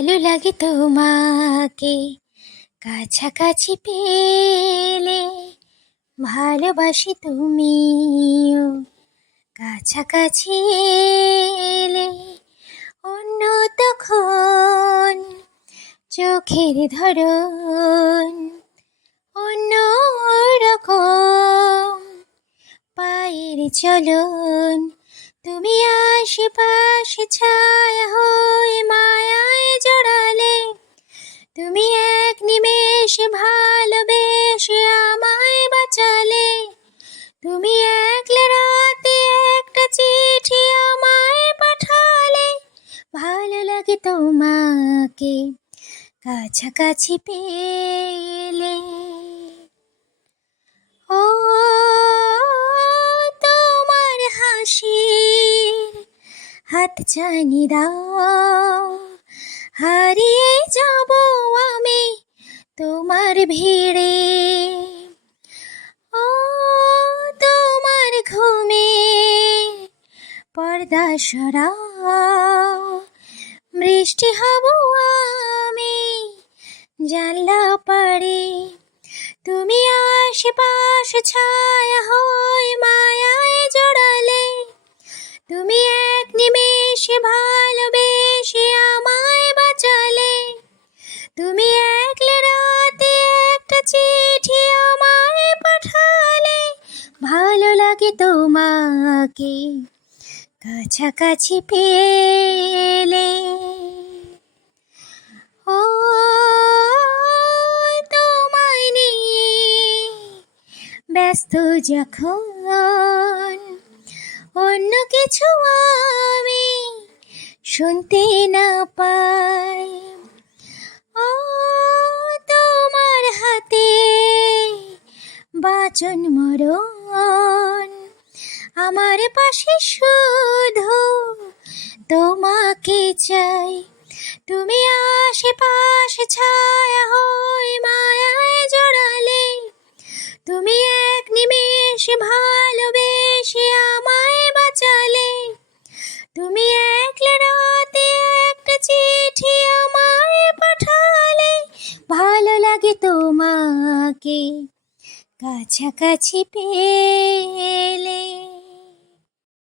ভালো লাগে তোমাকে কাছাকাছি পেলে, ভালোবাসি তুমিও কাছাকাছি এলে। অন্য তখন চোখের ধরন অন্য রকম, পায়ের চলন তুমি আশেপাশে ছায়া হয়ে মায়ায় জড়ালে। তুমি এক নিমেষে ভালোবেসে আমায় বাঁচালে। তুমি একলা রাতে একটা চিঠি আমায় পাঠালে। ভালো লাগে তোমাকে কাছাকাছি পেলে। ও তোমার হাসির হাতছানি দাও, হারিয়ে যাব আমি তোমার ভিড়ে। ও তোমার ঘুমে পর্দা সরাও, বৃষ্টি হব আমি জানলা পাড়ে। তুমি আশেপাশে ছায়া হয়ে মায়ায় জড়ালে। তুমি এক নিমেষে ভালোবেসে আমায় বাঁচালে। তুমি একলা রাতে একটা চিঠি আমায় পাঠালে। ভালো লাগে তোমাকে কাছাকাছি পেলে। ও তোমায় নিয়ে ব্যস্ত যখন অন্য কিছু আমি শুনতে না পাই। ও তোমার হাতে বাঁচন মরণ, আমার পাশে শুধু তোমাকে চাই। তুমি আশেপাশে ছায়া হয়ে মায়ায় জড়ালে। তুমি এক নিমেষে ভালোবেসে আমায় বাঁচালে। তুমি একলা রাতে একটা চিঠি আমায় পাঠালে। ভালো লাগে তোমাকে কাছাকাছি পেলে।